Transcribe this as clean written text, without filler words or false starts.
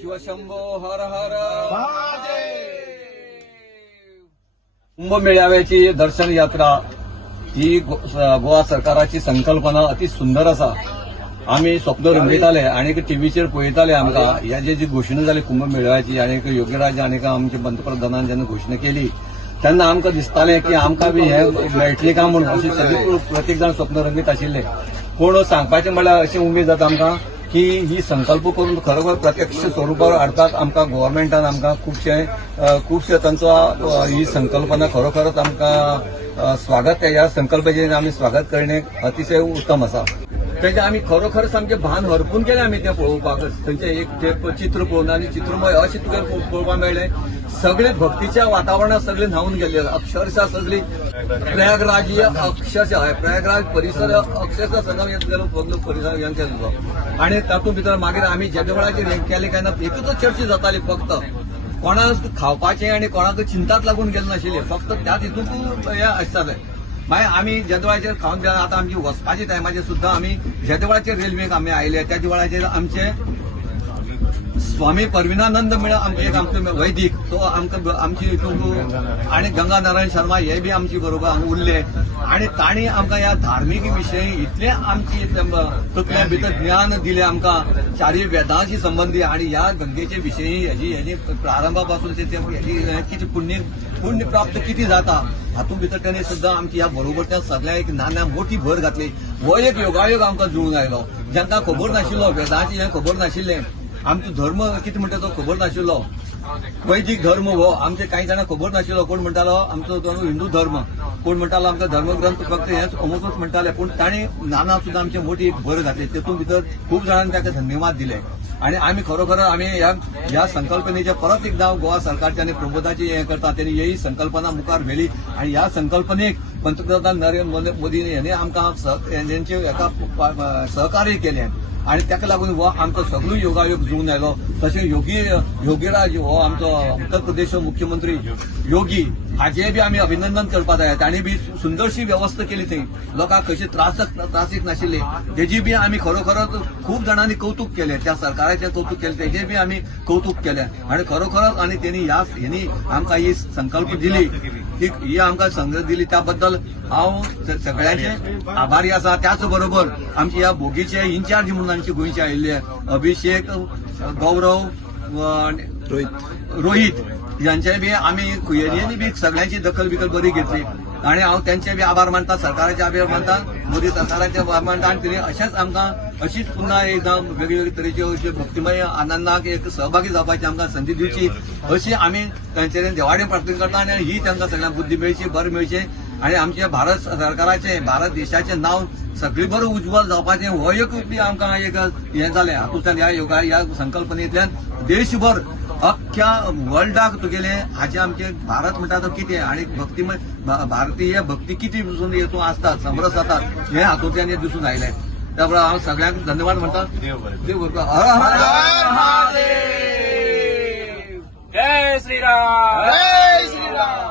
शिवशंभो हर हर महादेव. कुंभमेळाव्याची दर्शन यात्रा ही गोवा सरकाराची संकल्पना अति सुंदर असा. आम्ही स्वप्न रंगयताले आणि टीव्हीचेर पळयताले आमकां ह्या जी घोशणा जाली कुंभमेळाव्याची आणि योगीराज आणि आमच्या पंतप्रधानान जेन्ना घोशणा केली तेन्ना आमकां दिसतालें की आमकां बी हें मेळटलें काय म्हणून अशी सगळी प्रत्येक जाण स्वप्न रंगीत आशिल्ले. पूण सांगपाचें म्हणल्यार अशी उमेद जाता आमकां की ही संकल्प करून खरोखर प्रत्यक्ष स्वरुपार हाडपाक आमकां गव्हर्मेंटान आमकां खुबशे तांचो ही संकल्पना खरोखरच आमकां स्वागत ह्या संकल्पाचें आमी स्वागत करणे अतिशय उत्तम आसा. तेजे आमी खरोखर सामकें भान हरपून केलें आमी तें पळोवपाक. थंयचें एक चित्र पळोवन आनी चित्रमय अशें तुका पळोवपाक मेळ्ळें. सगळे भक्तीच्या वातावरणात सगळे न्हांवन गेले अक्षरशः सगळी प्रयागराज अक्षरशः प्रयागराज परिसर अक्षरशः सगळं परिसर हें केल्लो. आनी तातूंत भितर मागीर आमी ज्या वेळाचेर हें केलें काय ना एकूच चर्चा जाताली फक्त कोणाक खावपाचें आनी कोणाक चिंताक लागून गेले नाशिल्ले फक्त त्याच हितूंक हें आसतालें. मागीर आमी ज्या वेळाचेर खावन गेले आतां आमची वचपाच्या टायमाचेर सुद्दां आमी ज्या वेळाचेर रेल्वेक आमी आयले त्या वेळाचेर आमचे स्वामी परविनानंद मेळ आमचे एक आमचो वैदीक तो आमकां आमची हितूंक आनी गंगा नारायण शर्मा हे बी आमची बरोबर हांगा उरले आनी तांणी आमकां ह्या धार्मीक विशयी इतलें आमची तकल्या भितर ज्ञान दिलें आमकां चारय वेदांशी संबंदी आनी ह्या गंगेचे विशयी हेजी प्रारंभा पासून हेजी कितें पुण्य प्राप्त कितें जाता हातूंत भितर ताणें सुद्दां आमची ह्या बरोबरच्या सगळ्यांक नाना मोठी भर घातली. हो एक योगायोग आमकां जुळून आयलो. जांकां खबर नाशिल्लो वेदांचें हें खबर नाशिल्लें आमचो धर्म कितें म्हणटा तो खबर नाशिल्लो. वैदीक धर्म हो आमचे कांय जाणांक खबर नाशिल्लो. कोण म्हणटालो आमचो हिंदू धर्म कोण म्हणटालो आमचो धर्मग्रंथ फक्त हेंच अमुकूच म्हणटाले पूण ताणें नाना सुद्दां आमची मोठी एक भर घातली. तेतूंत भितर खूब जाणांनी ताका धन्यवाद दिले आणि आमी खरोखर आमी ह्या संकल्पनेचे परत एकदा गोवा सरकारचे आणि प्रबोधाची हें करता तेणी ही संकल्पना मुखार व्हेली आणि ह्या संकल्पनेक पंतप्रधान नरेंद्र मोदी हेणे आमकां हेंचे हेका सहकार्य केलें आणि ताका लागून हो आमचो सगळो योगायोग जुळून आयलो. तशें योगीराज हो आमचो उत्तर प्रदेशचो मुख्यमंत्री योगी हाचे बी आमी अभिनंदन करपाक जाय. तांणी बी सुंदरशी वेवस्था केली थंय लोकांक कशी त्रासीक नाशिल्ले तेजी बी आमी खरोखरच खूब जाणांनी कौतुक केलें. त्या सरकाराचें कौतुक केलें तेजें बी आमी कौतुक केलें आणि खरोखरच आनी तेणी हेणी आमकां ही संकल्प दिली ही आमकां संगत दिली त्या बद्दल हांव सगळ्यांचे आभारी आसा. त्याच बरोबर आमचे ह्या बोगीचे इन्चार्ज म्हणून आमचे गोंयचे आयिल्ले अभिषेक गौरव रोहित यांचे बी आमी हेणी बी सगळ्यांची दखल बरी घेतली आणि हांव त्यांचे बी आभार मानता सरकाराचे आभार मानता मोदी सरकाराचे आभार मानता आणि तिने अशेंच आमकां अशीच पुन्हा एकदा वेगवेगळे तरेचे भक्तिमय आनंदाक एक सहभागी जावपाची आमकां संधी दिवची अशी आमी तांचे देवाडे प्रार्थना करता आणि ही तांकां सगळ्यांक बुद्धी मेळची बरें मेळचें आणि आमच्या भारत सरकाराचे भारत देशाचें नांव सगळी बरें उज्वल जावपाचें हो एक बी आमकां एक हें जालें. हातूंतल्यान ह्या संकल्पनेंतल्यान देशभर अख्ख्या वर्ल्डाक तुगेले हाचे आमचे भारत म्हणटा तो कितें आणि भक्तिमय भारतीय भक्ती किती पसून हेतून आसतात समरस जातात हे हातूंतल्यान हें दिसून आयलें. त्या वेळार हांव सगळ्यांक धन्यवाद म्हणटा. देव बरें करूं. हर हर महादेव. जय श्रीराम. जय श्रीराम.